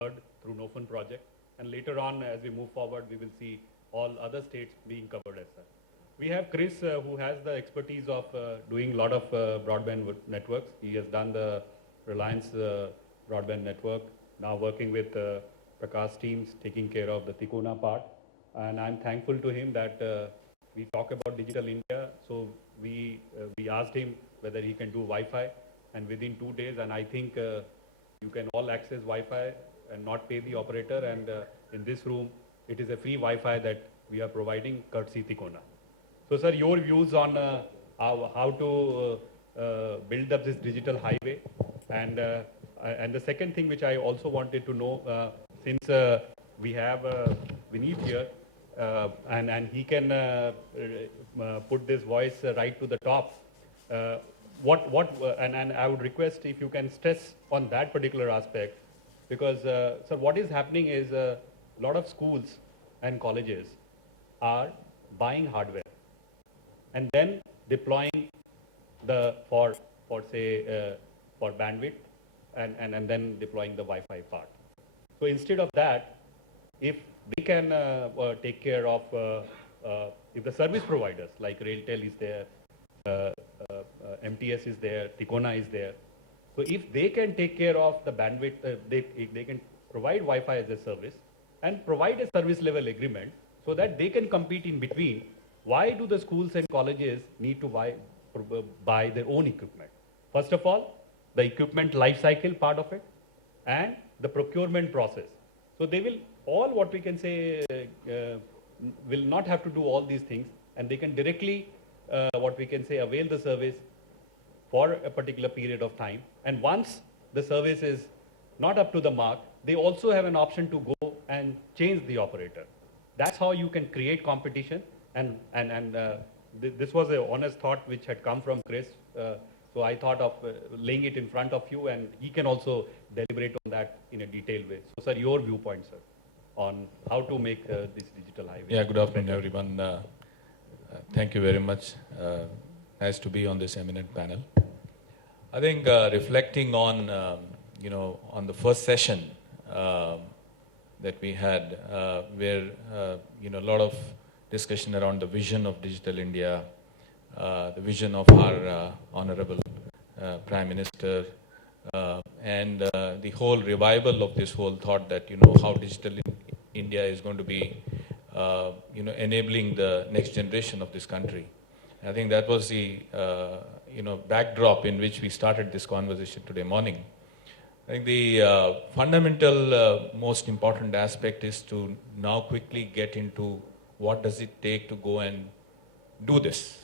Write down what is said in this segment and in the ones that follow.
covered through NOFUN project. And later on, as we move forward, we will see all other states being covered as such. We have Chris, who has the expertise of doing a lot of broadband networks. He has done the Reliance broadband network, now working with Prakash teams, taking care of the Tikona part. And I'm thankful to him that we talk about Digital India. So we asked him whether he can do Wi-Fi, and within 2 days, and I think you can all access Wi-Fi and not pay the operator. And in this room, it is a free Wi-Fi that we are providing courtesy Tikona. So, sir, your views on how to build up this digital highway, and the second thing which I also wanted to know, since we have Vineet here, and he can put this voice right to the top. And I would request if you can stress on that particular aspect, because sir, what is happening is a lot of schools and colleges are buying hardware and then deploying the for bandwidth and then deploying the Wi-Fi part. So instead of that, if they can take care of if the service providers like RailTel is there, MTS is there, Tikona is there. So if they can take care of the bandwidth, they can provide Wi-Fi as a service and provide a service level agreement so that they can compete in between. Why do the schools and colleges need to buy their own equipment? First of all, the equipment life cycle part of it and the procurement process. So they will all, what we can say, will not have to do all these things, and they can directly, what we can say, avail the service for a particular period of time. And once the service is not up to the mark, they also have an option to go and change the operator. That's how you can create competition. This was an honest thought which had come from Chris. So I thought of laying it in front of you, and he can also deliberate on that in a detailed way. So, sir, your viewpoint, sir, on how to make this digital highway. Yeah, good afternoon, everyone. Thank you very much. Nice to be on this eminent panel. I think reflecting on, on the first session that we had, where, a lot of discussion around the vision of Digital India, the vision of our Honorable Prime Minister, and the whole revival of this whole thought that, how Digital India is going to be, enabling the next generation of this country. I think that was the, backdrop in which we started this conversation today morning. I think the fundamental, most important aspect is to now quickly get into what does it take to go and do this.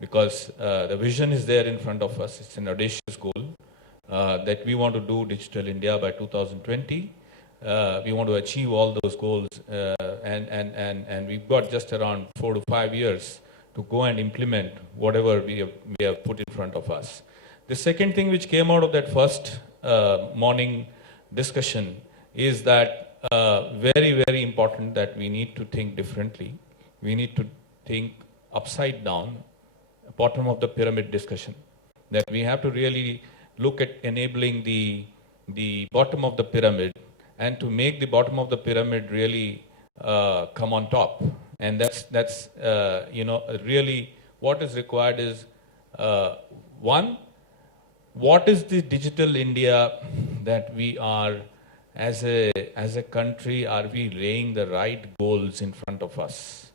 Because the vision is there in front of us. It's an audacious goal that we want to do Digital India by 2020. We want to achieve all those goals, and we've got just around 4 to 5 years to go and implement whatever we have put in front of us. The second thing which came out of that first morning discussion is that very, very important that we need to think differently. We need to think upside down, bottom of the pyramid discussion, that we have to really look at enabling the bottom of the pyramid and to make the bottom of the pyramid really come on top. And that's really what is required is, one, what is the Digital India that we are, as a country, are we laying the right goals in front of us?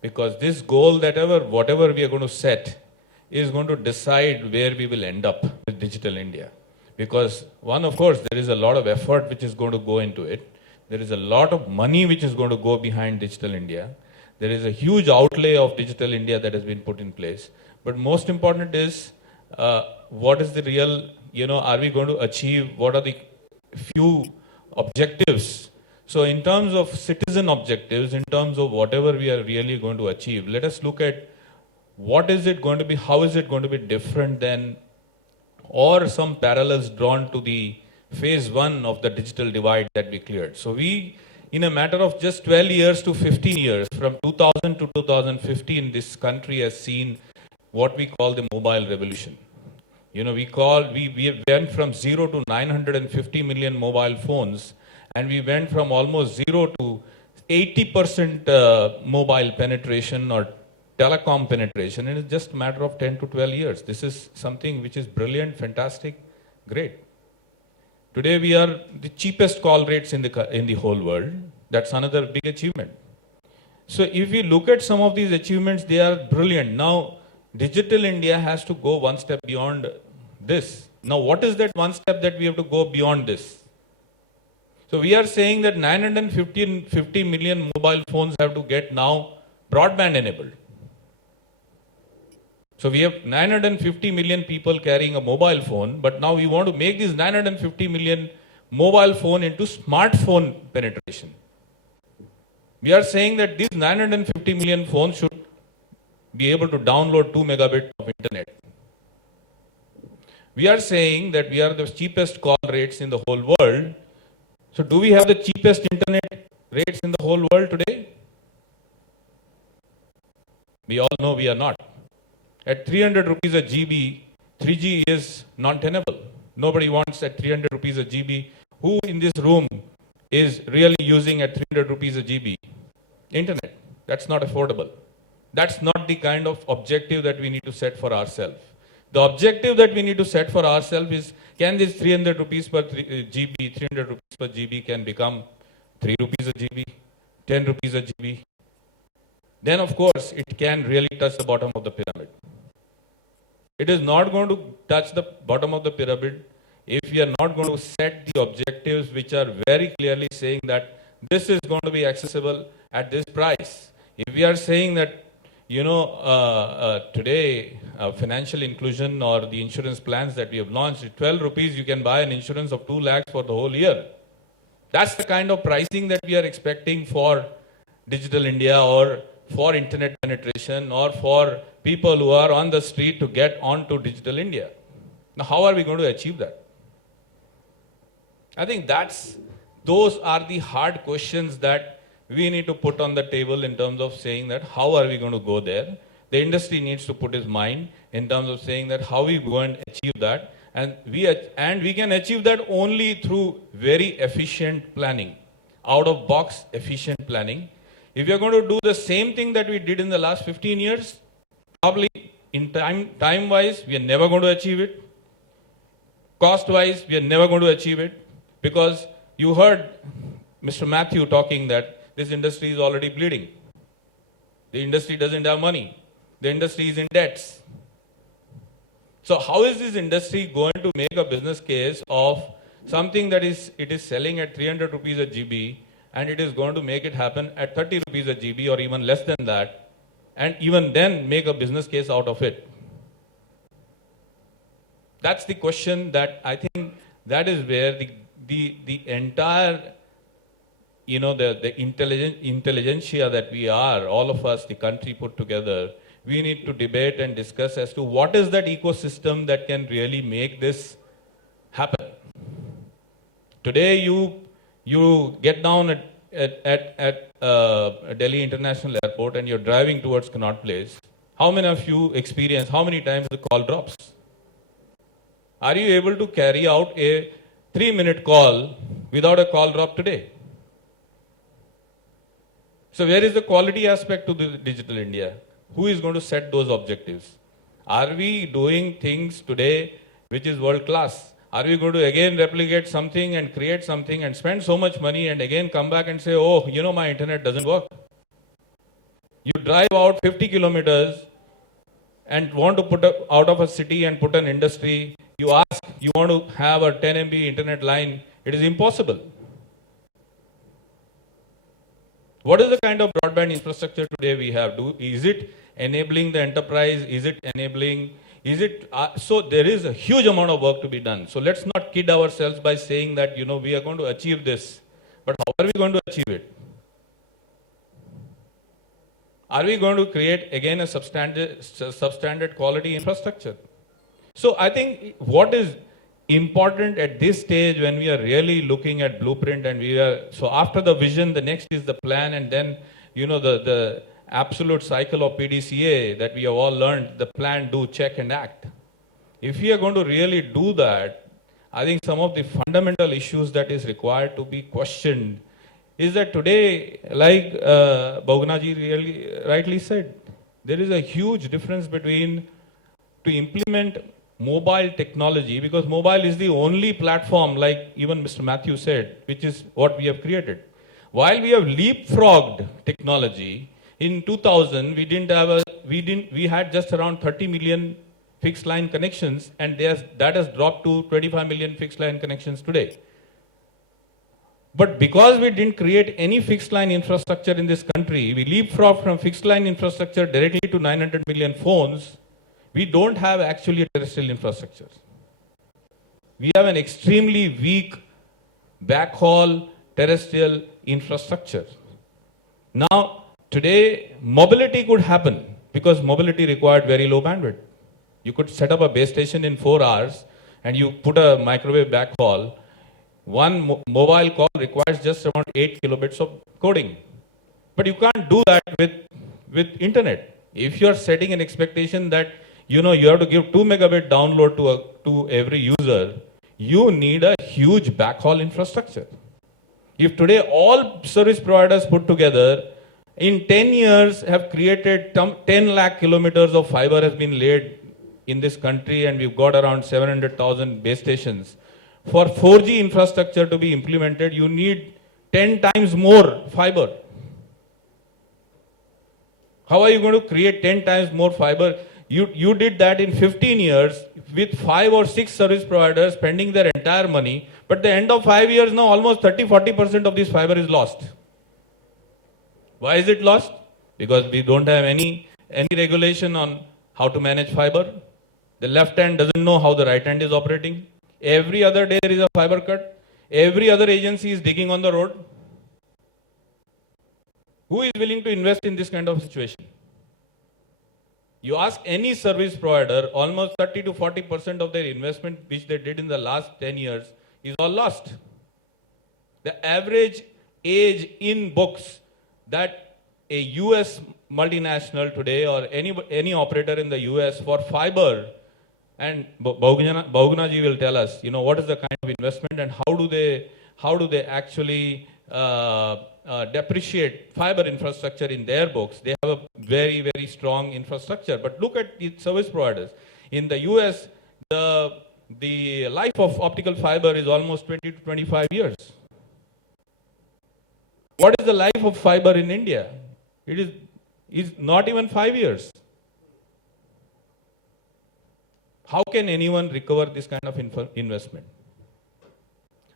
Because this goal, whatever we are going to set, is going to decide where we will end up with Digital India. Because one, of course, there is a lot of effort which is going to go into it. There is a lot of money which is going to go behind Digital India. There is a huge outlay of Digital India that has been put in place. But most important is, what is the real, are we going to achieve, what are the few objectives? So in terms of citizen objectives, in terms of whatever we are really going to achieve, let us look at what is it going to be, how is it going to be different than, or some parallels drawn to the phase 1 of the digital divide that we cleared. So we, in a matter of just 12 years to 15 years, from 2000 to 2015, this country has seen what we call the mobile revolution. We went from 0 to 950 million mobile phones, And we went from almost 0 to 80% mobile penetration or telecom penetration in just a matter of 10 to 12 years. This is something which is brilliant, fantastic, great. Today we are the cheapest call rates in the whole world. That's another big achievement. So if we look at some of these achievements, they are brilliant. Now, Digital India has to go one step beyond this. Now, what is that one step that we have to go beyond this? So we are saying that 950 million mobile phones have to get now broadband enabled. So we have 950 million people carrying a mobile phone, but now we want to make these 950 million mobile phone into smartphone penetration. We are saying that these 950 million phones should be able to download 2 megabits of internet. We are saying that we are the cheapest call rates in the whole world. So do we have the cheapest internet rates in the whole world today? We all know we are not. At 300 rupees a GB, 3G is non-tenable. Nobody wants at 300 rupees a GB. Who in this room is really using at 300 rupees a GB internet? That's not affordable. That's not the kind of objective that we need to set for ourselves. The objective that we need to set for ourselves is, can this 300 rupees per GB, 300 rupees per GB can become 3 rupees a GB, 10 rupees a GB? Then of course it can really touch the bottom of the pyramid. It is not going to touch the bottom of the pyramid if we are not going to set the objectives which are very clearly saying that this is going to be accessible at this price. If we are saying that, today financial inclusion or the insurance plans that we have launched, at 12 rupees you can buy an insurance of 2 lakhs for the whole year. That's the kind of pricing that we are expecting for Digital India or for internet penetration or for people who are on the street to get onto Digital India. Now, how are we going to achieve that? I think those are the hard questions that we need to put on the table in terms of saying that how are we going to go there? The industry needs to put its mind in terms of saying that how we go and achieve that. And we can achieve that only through very efficient planning, out-of-box efficient planning. If we are going to do the same thing that we did in the last 15 years, probably in time-wise, we are never going to achieve it. Cost-wise, we are never going to achieve it. Because you heard Mr. Matthew talking that this industry is already bleeding. The industry doesn't have money. The industry is in debts. So how is this industry going to make a business case of something that it is selling at 300 rupees a GB and it is going to make it happen at 30 rupees a GB or even less than that, and even then make a business case out of it? That's the question that I think that is where the entire, the intelligentsia that we are, all of us, the country put together, we need to debate and discuss as to what is that ecosystem that can really make this happen. Today, you get down at Delhi International Airport and you're driving towards Connaught Place. How many of you experience how many times the call drops? Are you able to carry out a 3-minute call without a call drop today? So where is the quality aspect to the Digital India? Who is going to set those objectives? Are we doing things today which is world class? Are we going to again replicate something and create something and spend so much money and again come back and say, oh, my internet doesn't work? You drive out 50 kilometers and want to put out of a city and put an industry. You ask, you want to have a 10 MB internet line. It is impossible. What is the kind of broadband infrastructure today we have? Is it enabling the enterprise? Is it enabling? So there is a huge amount of work to be done. So let's not kid ourselves by saying that, we are going to achieve this. But how are we going to achieve it? Are we going to create again a substandard quality infrastructure? So I think what is important at this stage when we are really looking at blueprint and so after the vision, the next is the plan, and then, the absolute cycle of PDCA that we have all learned, the plan, do, check and act. If we are going to really do that, I think some of the fundamental issues that is required to be questioned is that today, like Bhognaji really rightly said, there is a huge difference between to implement mobile technology, because mobile is the only platform, like even Mr. Matthew said, which is what we have created. While we have leapfrogged technology, in 2000 we had just around 30 million fixed line connections, and that has dropped to 25 million fixed line connections today. But because we didn't create any fixed line infrastructure in this country, we leapfrogged from fixed line infrastructure directly to 900 million phones. We don't have actually a terrestrial infrastructure. We have an extremely weak backhaul terrestrial infrastructure. Now, today, mobility could happen because mobility required very low bandwidth. You could set up a base station in 4 hours and you put a microwave backhaul. One mobile call requires just around 8 kilobits of coding. But you can't do that with internet. If you are setting an expectation that you have to give 2 megabit download to every user, you need a huge backhaul infrastructure. If today all service providers put together in 10 years have created 10 lakh kilometers of fiber has been laid in this country, and we've got around 700,000 base stations. For 4G infrastructure to be implemented, you need 10 times more fiber. How are you going to create 10 times more fiber? You did that in 15 years with 5 or 6 service providers spending their entire money, but at the end of 5 years now, almost 30-40% of this fiber is lost. Why is it lost? Because we don't have any regulation on how to manage fiber. The left hand doesn't know how the right hand is operating. Every other day there is a fiber cut. Every other agency is digging on the road. Who is willing to invest in this kind of situation? You ask any service provider, almost 30-40% of their investment which they did in the last 10 years is all lost. The average age in books that a US multinational today or any operator in the US for fiber, and Bhognaji will tell us, what is the kind of investment and how do they actually depreciate fiber infrastructure in their books. They have a very, very strong infrastructure. But look at the service providers. In the US, the life of optical fiber is almost 20 to 25 years. What is the life of fiber in India? It is not even 5 years. How can anyone recover this kind of investment?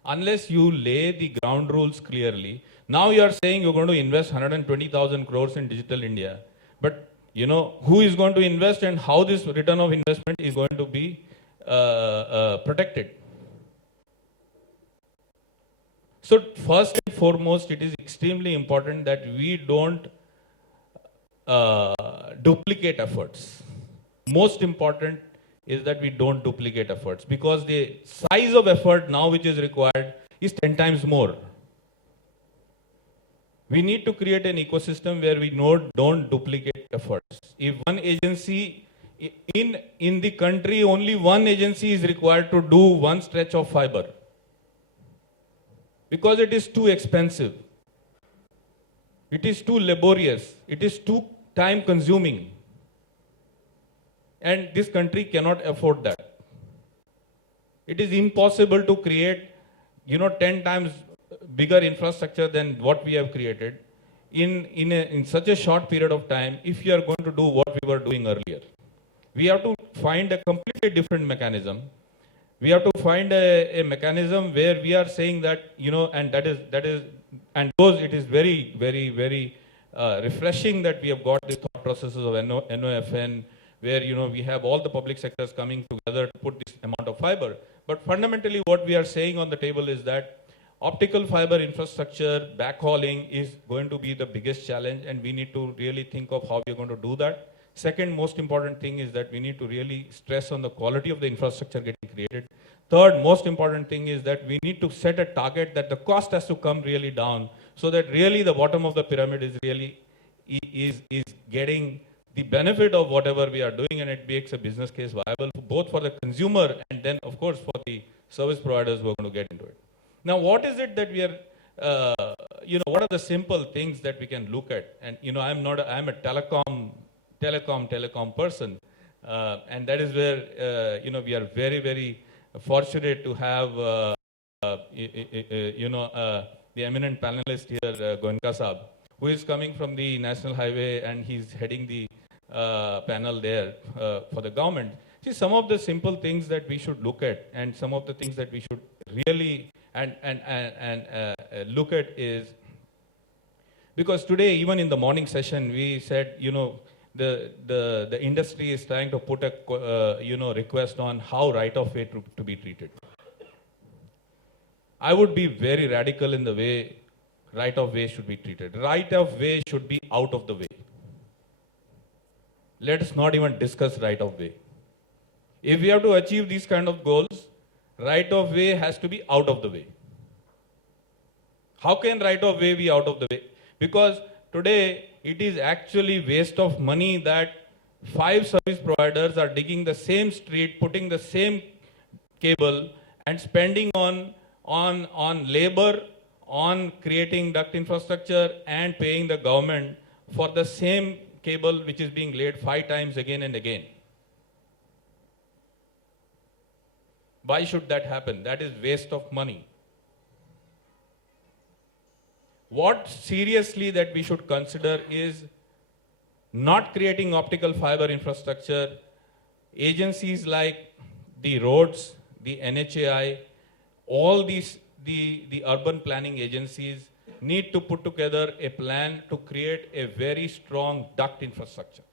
Unless you lay the ground rules clearly. Now you are saying you're going to invest 120,000 crores in Digital India. But, who is going to invest and how this return of investment is going to be protected? So first and foremost, it is extremely important that we don't duplicate efforts. Most important is that we don't duplicate efforts, because the size of effort now which is required is 10 times more. We need to create an ecosystem where we don't duplicate efforts. If one agency in the country, only one agency is required to do one stretch of fiber, because it is too expensive, it is too laborious, it is too time consuming. And this country cannot afford that. It is impossible to create, 10 times bigger infrastructure than what we have created in such a short period of time if you are going to do what we were doing earlier. We have to find a completely different mechanism. We have to find a mechanism where we are saying that, it is very, very, very refreshing that we have got these thought processes of NOFN, where we have all the public sectors coming together to put this amount of fiber. But fundamentally what we are saying on the table is that optical fiber infrastructure, backhauling is going to be the biggest challenge, and we need to really think of how we are going to do that. Second most important thing is that we need to really stress on the quality of the infrastructure getting created. Third most important thing is that we need to set a target that the cost has to come really down, so that really the bottom of the pyramid is really is getting the benefit of whatever we are doing, and it makes a business case viable both for the consumer and then of course for the service providers who are going to get into it. Now, what is it that we are, what are the simple things that we can look at? And, I'm a telecom person. And that is where, we are very, very fortunate to have, the eminent panelist here, Goenka Saab, who is coming from the National Highway and he's heading the panel there for the government. See, some of the simple things that we should look at and some of the things that we should really look at is, because today, even in the morning session, we said, the industry is trying to put a, request on how right-of-way to be treated. I would be very radical in the way right-of-way should be treated. Right-of-way should be out of the way. Let us not even discuss right-of-way. If we have to achieve these kind of goals, right-of-way has to be out of the way. How can right-of-way be out of the way? Because today, it is actually waste of money that 5 service providers are digging the same street, putting the same cable, and spending on labor, on creating duct infrastructure, and paying the government for the same cable which is being laid 5 times again and again. Why should that happen? That is waste of money. What seriously that we should consider is not creating optical fiber infrastructure. Agencies like the roads, the NHAI, all these, the urban planning agencies need to put together a plan to create a very strong duct infrastructure,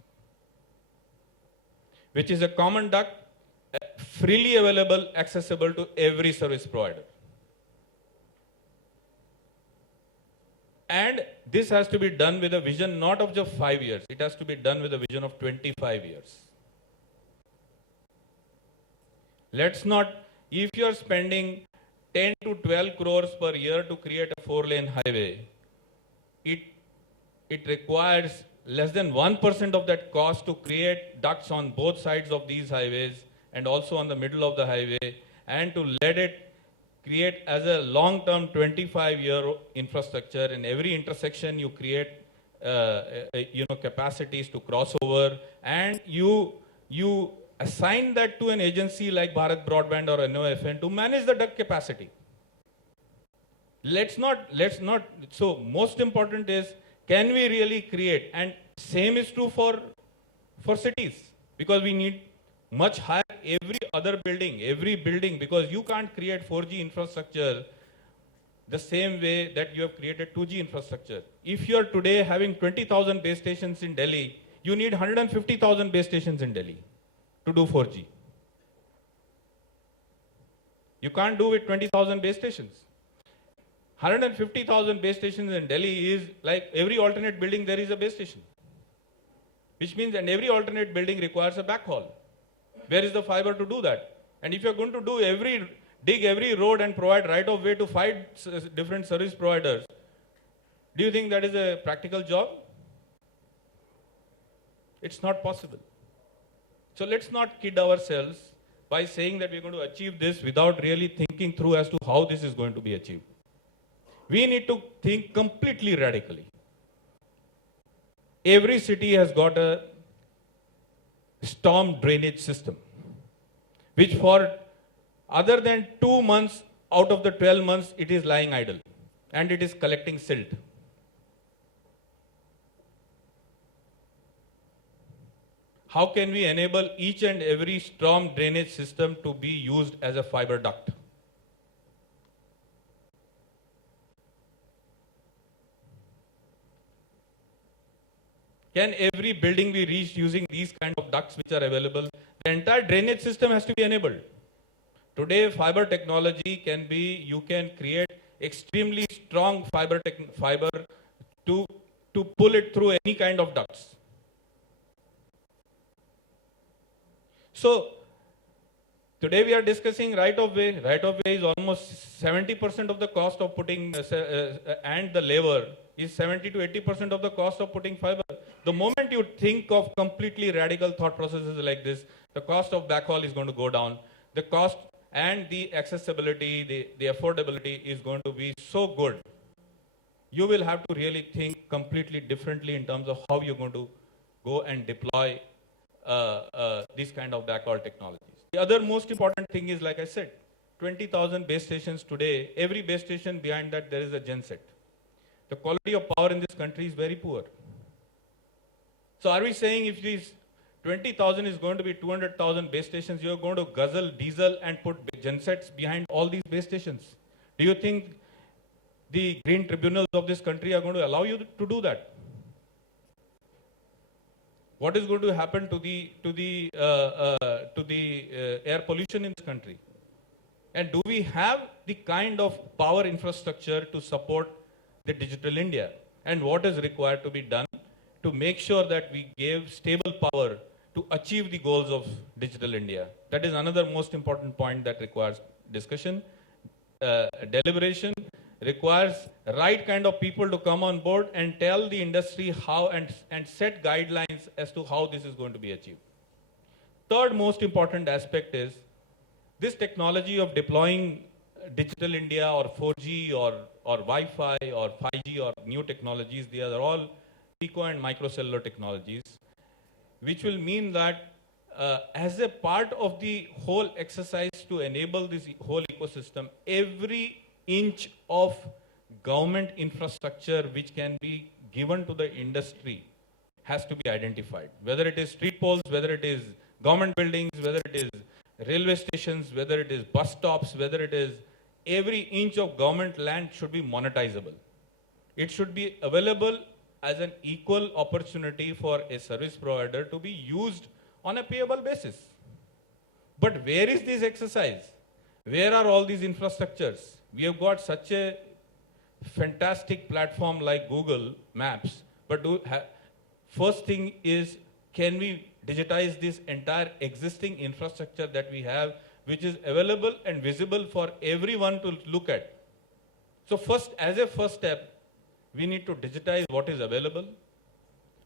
which is a common duct, freely available, accessible to every service provider. And this has to be done with a vision not of just 5 years, it has to be done with a vision of 25 years. Let's not, if you're spending 10 to 12 crores per year to create a 4-lane highway, it requires less than 1% of that cost to create ducts on both sides of these highways and also on the middle of the highway, and to let it create as a long-term 25-year infrastructure. In every intersection, you create capacities to cross over, and you assign that to an agency like Bharat Broadband or NOFN to manage the duct capacity. Let's not. So most important is, can we really create? And same is true for cities, because we need much higher every building, because you can't create 4G infrastructure the same way that you have created 2G infrastructure. If you are today having 20,000 base stations in Delhi, you need 150,000 base stations in Delhi to do 4G. You can't do with 20,000 base stations. 150,000 base stations in Delhi is like every alternate building there is a base station. Which means, and every alternate building requires a backhaul. Where is the fiber to do that? And if you're going to dig every road and provide right-of-way to 5 different service providers, do you think that is a practical job? It's not possible. So let's not kid ourselves by saying that we're going to achieve this without really thinking through as to how this is going to be achieved. We need to think completely radically. Every city has got a storm drainage system, which for other than 2 months out of the 12 months, it is lying idle and it is collecting silt. How can we enable each and every storm drainage system to be used as a fiber duct? Can every building be reached using these kind of ducts which are available? The entire drainage system has to be enabled. Today, fiber technology can be, you can create extremely strong fiber to pull it through any kind of ducts. So, today we are discussing right-of-way. Right-of-way is almost 70% of the cost of putting, and the labor is 70 to 80% of the cost of putting fiber. The moment you think of completely radical thought processes like this, the cost of backhaul is going to go down. The cost, and the accessibility, the affordability is going to be so good, you will have to really think completely differently in terms of how you're going to go and deploy these kind of backhaul technologies. The other most important thing is, like I said, 20,000 base stations today. Every base station behind that there is a genset. The quality of power in this country is very poor. So are we saying if these 20,000 is going to be 200,000 base stations, you're going to guzzle diesel and put gensets behind all these base stations? Do you think the green tribunals of this country are going to allow you to do that? What is going to happen to the air pollution in this country? And do we have the kind of power infrastructure to support the digital India? And what is required to be done to make sure that we give stable power to achieve the goals of digital India? That is another most important point that requires discussion, deliberation, requires right kind of people to come on board and tell the industry how and set guidelines as to how this is going to be achieved. Third most important aspect is this technology of deploying digital India or 4G or Wi-Fi or 5G or new technologies. They are all pico and microcellular technologies, which will mean that as a part of the whole exercise to enable this whole ecosystem, every inch of government infrastructure which can be given to the industry has to be identified. Whether it is street poles, whether it is government buildings, whether it is railway stations, whether it is bus stops, whether it is every inch of government land should be monetizable. It should be available as an equal opportunity for a service provider to be used on a payable basis. But where is this exercise? Where are all these infrastructures? We have got such a fantastic platform like Google Maps, but first thing is, can we digitize this entire existing infrastructure that we have, which is available and visible for everyone to look at? So first, as a first step, we need to digitize what is available,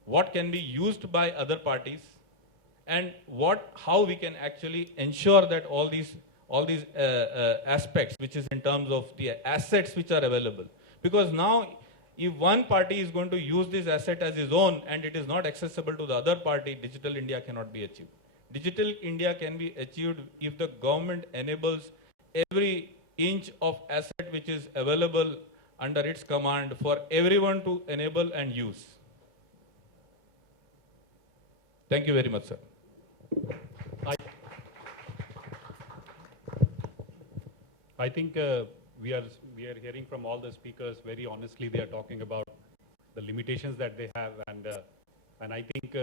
what can be used by other parties, and how we can actually ensure that all these aspects, which is in terms of the assets which are available. Because now, if one party is going to use this asset as his own and it is not accessible to the other party, digital India cannot be achieved. Digital India can be achieved if the government enables every inch of asset which is available under its command for everyone to enable and use. Thank you very much, sir. I think we are hearing from all the speakers very honestly. They are talking about the limitations that they have, and I think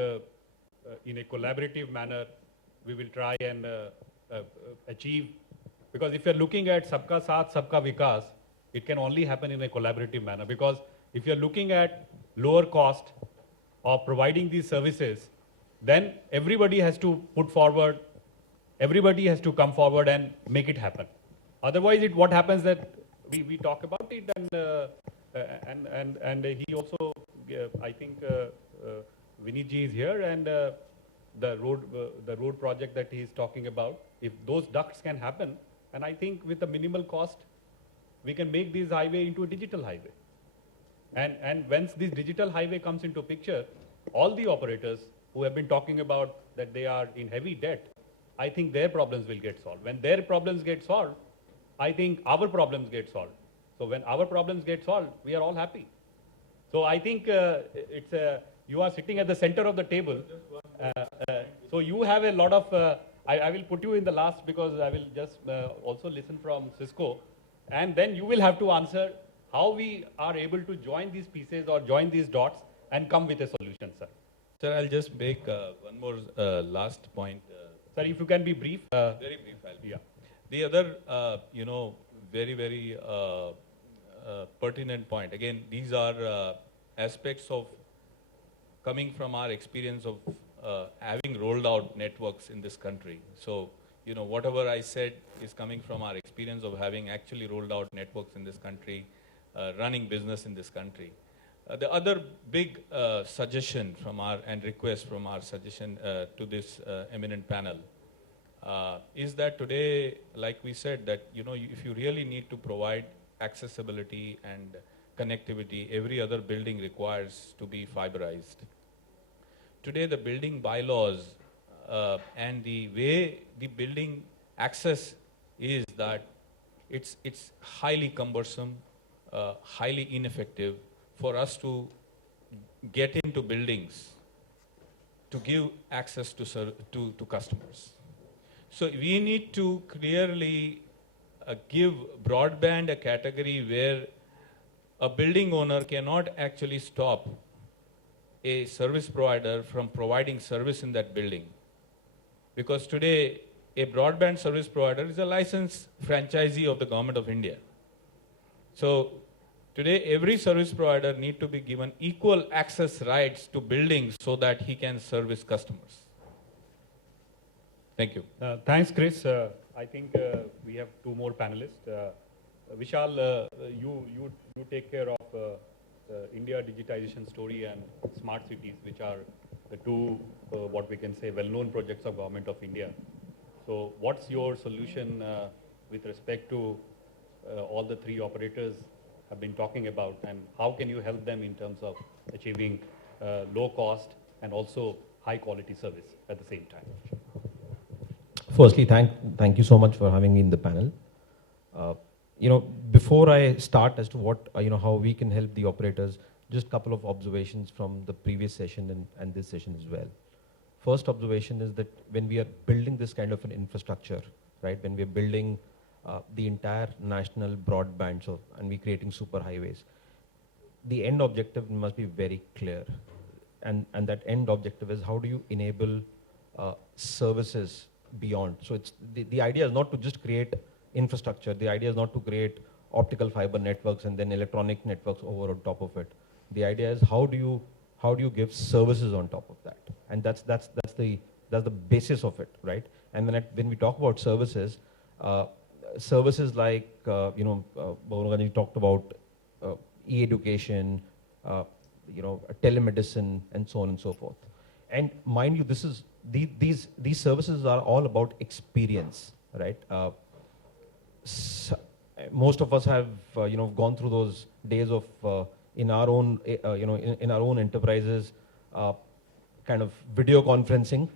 in a collaborative manner we will try and achieve. Because if you're looking at Sabka Saath, Sabka Vikas, it can only happen in a collaborative manner. Because if you're looking at lower cost of providing these services, then everybody has to put forward, everybody has to come forward and make it happen. Otherwise, what happens that we talk about it, and he also, I think Vinit ji is here, and the road project that he is talking about, if those ducts can happen, and I think with a minimal cost, we can make this highway into a digital highway. And once this digital highway comes into picture, all the operators who have been talking about that they are in heavy debt, I think their problems will get solved. When their problems get solved, I think our problems get solved. So when our problems get solved, we are all happy. So I think you are sitting at the center of the table. So you have a lot of, I will put you in the last because I will just also listen from Cisco. And then you will have to answer how we are able to join these pieces or join these dots and come with a solution, sir. Sir, I'll just make one more last point. Sir, if you can be brief. Very brief, yeah. The other, very, very pertinent point. Again, these are aspects of coming from our experience of having rolled out networks in this country. So, whatever I said is coming from our experience of having actually rolled out networks in this country, running business in this country. The other big suggestion from and request from our suggestion to this eminent panel is that today, like we said, that if you really need to provide accessibility and connectivity, every other building requires to be fiberized. Today, the building bylaws and the way the building access is that it's highly cumbersome, highly ineffective for us to get into buildings to give access to customers. So we need to clearly give broadband a category where a building owner cannot actually stop a service provider from providing service in that building. Because today, a broadband service provider is a licensed franchisee of the Government of India. So today, every service provider needs to be given equal access rights to buildings so that he can service customers. Thank you. Thanks, Chris. I think we have two more panelists. Vishal, you take care of India digitization story and smart cities, which are the two, what we can say, well-known projects of Government of India. So what's your solution with respect to all the three operators have been talking about, and how can you help them in terms of achieving low cost and also high quality service at the same time? Firstly, thank you so much for having me in the panel. Before I start as to what, how we can help the operators, just a couple of observations from the previous session and this session as well. First observation is that when we are building this kind of an infrastructure, right, when we are building the entire national broadband, and we're creating super highways, the end objective must be very clear. And that end objective is how do you enable services beyond. So it's the idea is not to just create infrastructure. The idea is not to create optical fiber networks and then electronic networks over on top of it. The idea is how do you give services on top of that, and that's the basis of it, right? And when we talk about services, services like Bhavana talked about e-education, telemedicine, and so on and so forth. And mind you, these services are all about experience, right? Most of us have gone through those days of in our own in our own enterprises, kind of video conferencing,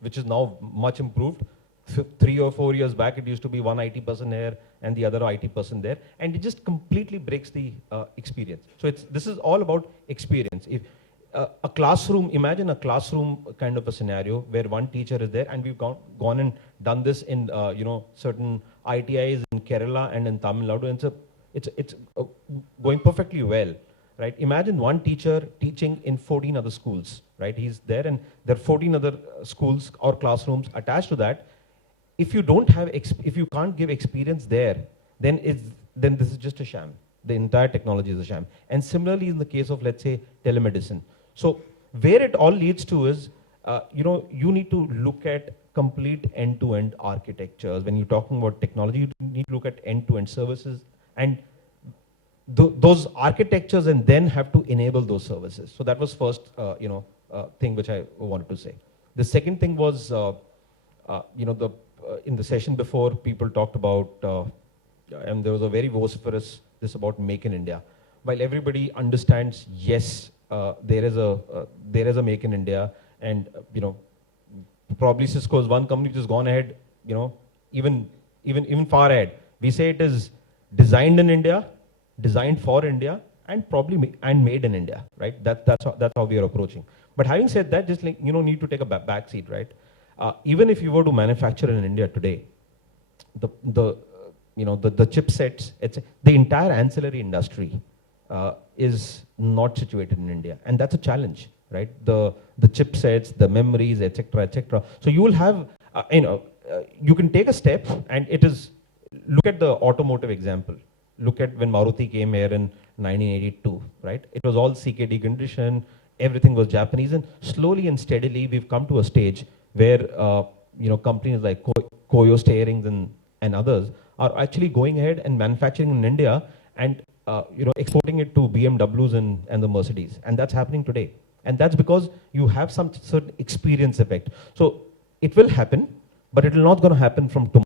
which is now much improved. 3 or 4 years back, it used to be one IT person here and the other IT person there, and it just completely breaks the experience. So this is all about experience. If a classroom, imagine a classroom kind of a scenario where one teacher is there, and we've gone and done this in certain ITIs in Kerala and in Tamil Nadu, and it's going perfectly well, right? Imagine one teacher teaching in 14 other schools, right? He's there, and there are 14 other schools or classrooms attached to that. If you can't give experience there, then this is just a sham. The entire technology is a sham. And similarly, in the case of, let's say, telemedicine. So where it all leads to is, you need to look at complete end-to-end architectures. When you're talking about technology, you need to look at end-to-end services and those architectures, and then have to enable those services. So that was first, thing which I wanted to say. The second thing was, in the session before, people talked about, and there was a very vociferous this about Make in India. While everybody understands, yes, there is a Make in India, and probably Cisco is one company which has gone ahead, even far ahead. We say it is designed in India, designed for India, and probably made in India, right? That's how we are approaching. But having said that, just like need to take a back seat, right? Even if you were to manufacture in India today, the chipsets, the entire ancillary industry is not situated in India, and that's a challenge, right? The chipsets, the memories, etc., etc. So you will have, you can take a step, and it is, look at the automotive example. Look at when Maruti came here in 1982, right? It was all CKD condition, everything was Japanese, and slowly and steadily we've come to a stage where companies like Koyo Steerings and others are actually going ahead and manufacturing in India and exporting it to BMWs and the Mercedes, and that's happening today. And that's because you have some certain experience effect. So it will happen, but it will not going to happen from tomorrow.